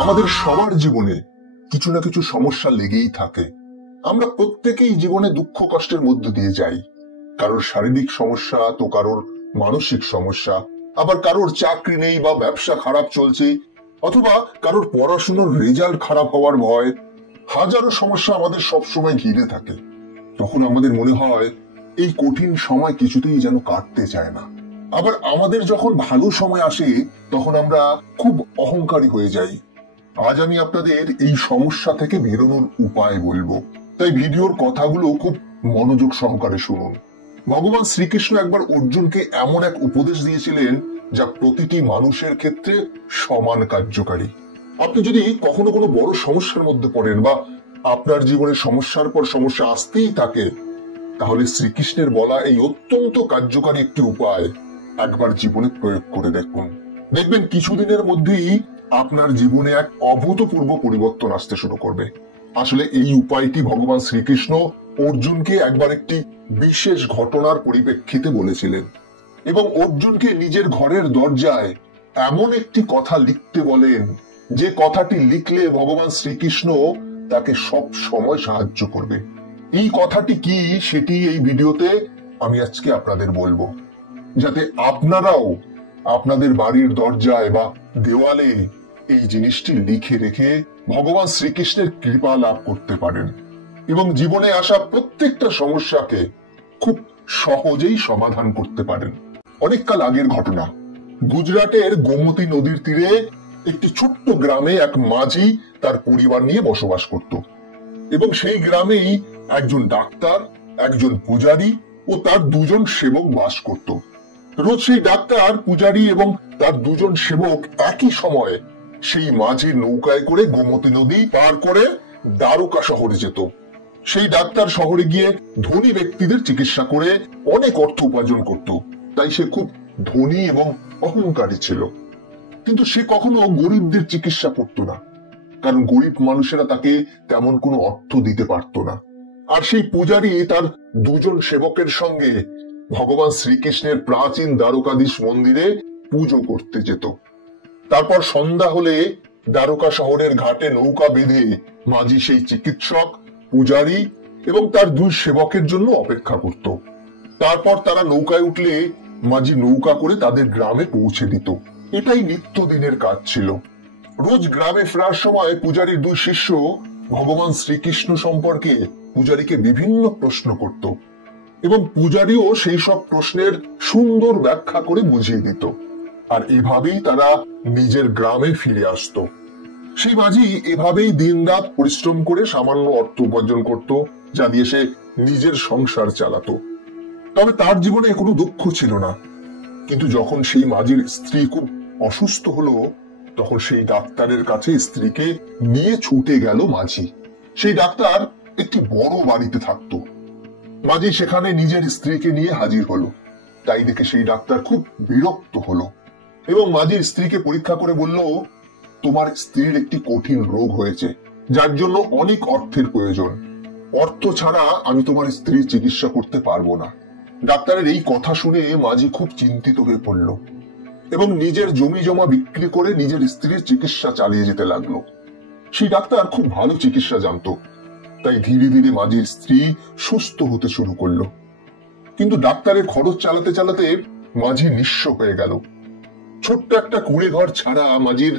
আমাদের সবার জীবনে কিছু না কিছু সমস্যা লেগেই থাকে। আমরা প্রত্যেকেই জীবনে দুঃখ কষ্টের মধ্য দিয়ে যাই। কারোর শারীরিক সমস্যা, তো কারোর মানসিক সমস্যা, আবার কারোর চাকরি নেই বা ব্যবসা খারাপ চলছে, অথবা কারোর পড়াশোনার রেজাল্ট খারাপ হওয়ার ভয়। হাজারো সমস্যা আমাদের সব সময় ঘিরে থাকে। তখন আমাদের মনে হয় এই কঠিন সময় কিছুতেই যেন কাটতে চায় না। আবার আমাদের যখন ভালো সময় আসে তখন আমরা খুব অহংকারী হয়ে যাই। আজ আমি আপনাদের এই সমস্যা থেকে বেরোনোর উপায় বলবো, তাই ভিডিওর কথাগুলো খুব মনোযোগ সহকারে শুনুন। ভগবান শ্রীকৃষ্ণ একবার অর্জুনকে এমন এক উপদেশ দিয়েছিলেন যা প্রতিটি মানুষের ক্ষেত্রে সমান কার্যকারী। আপনি যদি কখনো কোনো বড় সমস্যার মধ্যে পড়েন বা আপনার জীবনে সমস্যার পর সমস্যা আসতেই থাকে, তাহলে শ্রীকৃষ্ণের বলা এই অত্যন্ত কার্যকারী একটি উপায় একবার জীবনে প্রয়োগ করে দেখুন। দেখবেন কিছুদিনের মধ্যেই আপনার জীবনে এক অভূতপূর্ব পরিবর্তন আসতে শুরু করবে। আসলে এই উপায়টি ভগবান শ্রীকৃষ্ণ অর্জুনকে একবার একটি বিশেষ ঘটনার পরিপ্রেক্ষিতে বলেছিলেন এবং অর্জুনকে নিজের ঘরের দরজায় এমন একটি কথা লিখতে বলেন যে কথাটি লিখলে ভগবান শ্রীকৃষ্ণ তাকে সব সময় সাহায্য করবে। এই কথাটি কি সেটি এই ভিডিওতে আমি আজকে আপনাদের বলবো, যাতে আপনারাও আপনাদের বাড়ির দরজায় বা দেওয়ালে এই জিনিসটি লিখে রেখে ভগবান শ্রীকৃষ্ণের কৃপা লাভ করতে পারেন এবং জীবনে আসা প্রত্যেকটা সমস্যাকে খুব সহজেই সমাধান করতে পারেন। অনেককাল আগের ঘটনা, গুজরাটের গোমতী নদীর তীরে একটি ছোট্ট গ্রামে এক মাঝি তার পরিবার নিয়ে বসবাস করত এবং সেই গ্রামেই একজন ডাক্তার, একজন পূজারী ও তার দুজন সেবক বাস করত। রোজ সেই ডাক্তার, পূজারী এবং তার দুজন সেবক একই সময়ে সেই মাঝির নৌকায় করে গোমতী নদী পার করে দ্বারকা শহরে যেত। সেই ডাক্তার শহরে গিয়ে ধনী ব্যক্তিদের চিকিৎসা করে অনেক অর্থ উপার্জন করত, তাই সে খুব ধনী এবং অহংকারী ছিল। কিন্তু সে কখনো গরিবদের চিকিৎসা করত না, কারণ গরিব মানুষেরা তাকে তেমন কোনো অর্থ দিতে পারত না। আর সেই পূজারী তার দুজন সেবকের সঙ্গে ভগবান শ্রীকৃষ্ণের প্রাচীন দ্বারকাধীশ মন্দিরে পুজো করতে যেত। তারপর সন্ধ্যা হলে দ্বারকা শহরের ঘাটে নৌকা বেঁধে মাঝি সেই চিকিৎসক, পূজারী এবং তার দুই সেবকের জন্য অপেক্ষা করত। তারপর তারা নৌকায় উঠলে মাঝি নৌকা করে তাদের গ্রামে পৌঁছে দিত। এটাই নিত্যদিনের কাজ ছিল। রোজ গ্রামে ফেরার সময় পূজারীর দুই শিষ্য ভগবান শ্রীকৃষ্ণ সম্পর্কে পূজারীকে বিভিন্ন প্রশ্ন করত এবং পূজারীও সেই সব প্রশ্নের সুন্দর ব্যাখ্যা করে বুঝিয়ে দিত। আর এভাবেই তারা নিজের গ্রামে ফিরে আসতো। সেই মাঝি এভাবেই দিনরাত পরিশ্রম করে সামান্য অর্থ উপার্জন করত, যা দিয়ে সে নিজের সংসার চালাতো। তবে তার জীবনে কোনো দুঃখ ছিল না। কিন্তু যখন সেই মাঝির স্ত্রী খুব অসুস্থ হলো, তখন সেই ডাক্তারের কাছে স্ত্রীকে নিয়ে ছুটে গেল মাঝি। সেই ডাক্তার একটি বড় বাড়িতে থাকতো। মাঝি সেখানে নিজের স্ত্রীকে নিয়ে হাজির হলো। তাই দেখে সেই ডাক্তার খুব বিরক্ত হলো এবং মাঝির স্ত্রীকে পরীক্ষা করে বলল, তোমার স্ত্রীর একটি কঠিন রোগ হয়েছে, যার জন্য অনেক অর্থের প্রয়োজন। অর্থ ছাড়া আমি তোমার স্ত্রীর চিকিৎসা করতে পারবো না। ডাক্তারের এই কথা শুনে মাঝি খুব চিন্তিত হয়ে পড়ল এবং নিজের জমি জমা বিক্রি করে নিজের স্ত্রীর চিকিৎসা চালিয়ে যেতে লাগলো। সেই ডাক্তার খুব ভালো চিকিৎসা জানতো, তাই ধীরে ধীরে মাঝির স্ত্রী সুস্থ হতে শুরু করলো। কিন্তু ডাক্তারের খরচ চালাতে চালাতে মাঝি নিঃস্ব হয়ে গেল। ছোট্ট একটা কুঁড়ে ঘর ছাড়া মাঝির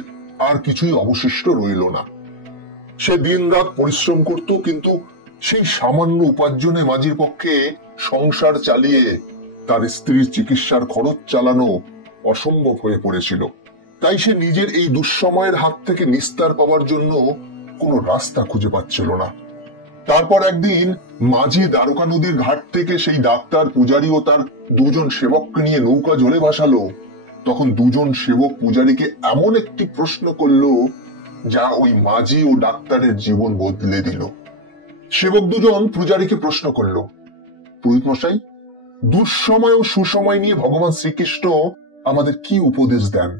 আর কিছুই অবশিষ্ট রইল না। সে দিন রাত পরিশ্রম করত, কিন্তু সেই সামান্য উপার্জনে মাঝির পক্ষে সংসার চালিয়ে তার স্ত্রীর চিকিৎসার খরচ চালানো অসম্ভব হয়ে পড়েছিল। তাই সে নিজের এই দুঃসময়ের হাত থেকে নিস্তার পাওয়ার জন্য কোনো রাস্তা খুঁজে পাচ্ছিল না। তারপর একদিন মাঝি দ্বারকা নদীর ঘাট থেকে সেই ডাক্তার, পূজারী ও তার দুজন সেবককে নিয়ে নৌকা জলে ভাসালো। তখন দুজন সেবক পূজারীকে এমন একটি প্রশ্ন করলো যা ওই মাঝি ও ডাক্তারের জীবন বদলে দিল। সেবক দুজন পূজারীকে প্রশ্ন করলো, পুরোহিত মশাই, দুঃসময় ও সুসময় নিয়ে ভগবান শ্রীকৃষ্ণ আমাদের কি উপদেশ দেন?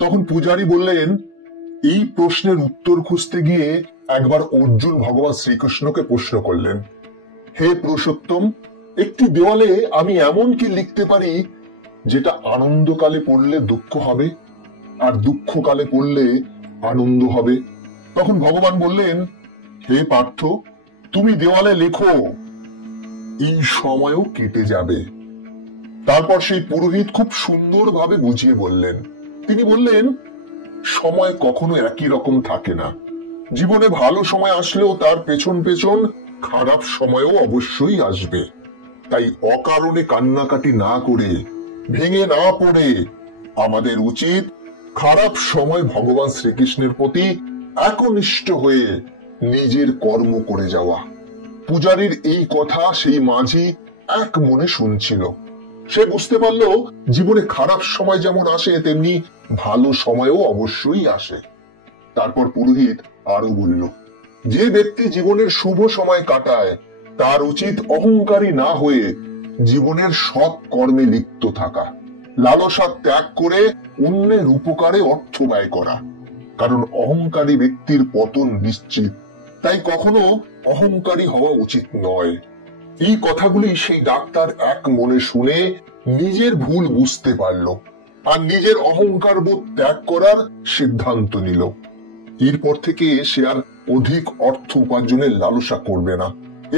তখন পূজারী বললেন, এই প্রশ্নের উত্তর খুঁজতে গিয়ে একবার অর্জুন ভগবান শ্রীকৃষ্ণকে প্রশ্ন করলেন, হে পুরুষোত্তম, একটি দেওয়ালে আমি এমন কি লিখতে পারি যেটা আনন্দকালে পড়লে দুঃখ হবে আর দুঃখকালে পড়লে আনন্দ হবে। তখন ভগবান বললেন, হে পার্থ, তুমি দেওয়ালে লেখো, এই সময়ও কেটে যাবে। তারপর সেই পুরোহিত খুব সুন্দরভাবে বুঝিয়ে বললেন। তিনি বললেন, সময় কখনো একই রকম থাকে না। জীবনে ভালো সময় আসলেও তার পেছন পেছন খারাপ সময়ও অবশ্যই আসবে। তাই অকারণে কান্নাকাটি না করে, ভেঙে না পড়ে আমাদের উচিত খারাপ সময় ভগবান শ্রীকৃষ্ণের প্রতি একনিষ্ঠ হয়ে নিজের কর্ম করে যাওয়া। পূজারীর এই কথা সেই মাঝি এক মনে শুনছিল। সে বুঝতে পারল, জীবনে খারাপ সময় যেমন আসে, তেমনি ভালো সময়ও অবশ্যই আসে। তারপর পুরোহিত আরো বলল, যে ব্যক্তি জীবনের শুভ সময় কাটায় তার উচিত অহংকারী না হয়ে জীবনের সৎ কর্মে লিপ্ত থাকা, লালসা ত্যাগ করে অন্যের উপকারে অর্থ ব্যয় করা। কারণ অহংকারী ব্যক্তির পতন নিশ্চিত। তাই কখনো অহংকারী হওয়া উচিত নয়। এই কথাগুলি সেই ডাক্তার এক মনে শুনে নিজের ভুল বুঝতে পারল আর নিজের অহংকার বোধ ত্যাগ করার সিদ্ধান্ত নিল। এরপর থেকে সে আর অধিক অর্থ উপার্জনের লালসা করবে না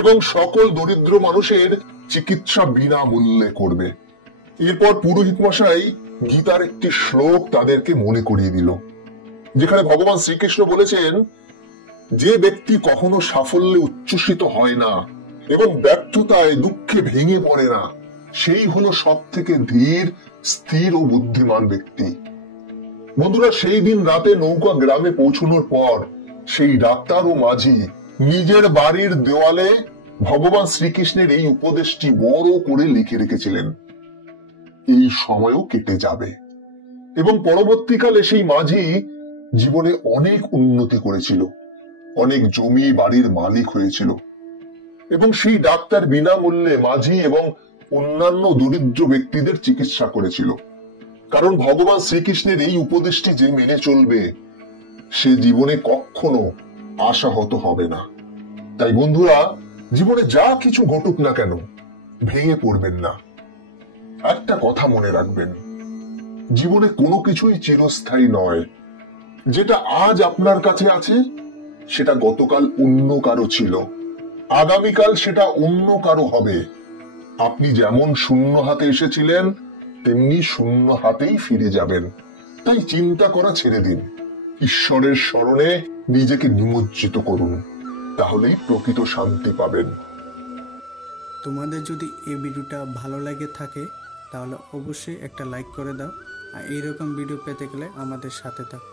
এবং সকল দরিদ্র মানুষের চিকিৎসা বিনামূল্যে করবে। এরপর পুরোহিত মশাই গীতার একটি শ্লোক তাদেরকে মনে করিয়ে দিল, যেখানে ভগবান শ্রীকৃষ্ণ বলেছেন, যে ব্যক্তি কখনো সাফল্যে উচ্ছ্বসিত হয় না এবং ব্যর্থতায় দুঃখে ভেঙে পড়ে না, সেই হলো সব থেকে ধীর, স্থির ও বুদ্ধিমান ব্যক্তি। বন্ধুরা, সেই দিন রাতে নৌকা গ্রামে পৌঁছানোর পর সেই ডাক্তার ও মাঝি নিজের বাড়ির দেওয়ালে ভগবান শ্রীকৃষ্ণের এই উপদেশটি বড় করে লিখে রেখেছিলেন, এই সময়ও কেটে যাবে। এবং পরবর্তীকালে সেই মাঝি জীবনে অনেক উন্নতি করেছিল, অনেক জমি বাড়ির মালিক হয়েছিল এবং সেই ডাক্তার বিনামূল্যে মাঝি এবং অন্যান্য দরিদ্র ব্যক্তিদের চিকিৎসা করেছিল। কারণ ভগবান শ্রীকৃষ্ণের এই উপদেশটি যে মেনে চলবে, সে জীবনে কখনো আশাহত হবে না। তাই বন্ধুরা, জীবনে যা কিছু ঘটুক না কেন, ভেঙে পড়বেন না। একটা কথা মনে রাখবেন, জীবনে কোনো কিছুই চিরস্থায়ী নয়। যেটা আজ আপনার কাছে আছে, সেটা গতকাল অন্য কারো ছিল, আগামীকাল সেটা অন্য কারো হবে। আপনি যেমন শূন্য হাতে এসেছিলেন, তেমনি শূন্য হাতেই ফিরে যাবেন। তাই চিন্তা করা ছেড়ে দিন, ঈশ্বরের স্মরণে নিজেকে নিমজ্জিত করুন, তাহলেই প্রকৃত শান্তি পাবেন। তোমাদের যদি এই ভিডিওটা ভালো লাগে থাকে তাহলে অবশ্যই একটা লাইক করে দাও, আর এইরকম ভিডিও পেতে গেলে আমাদের সাথে থাকো।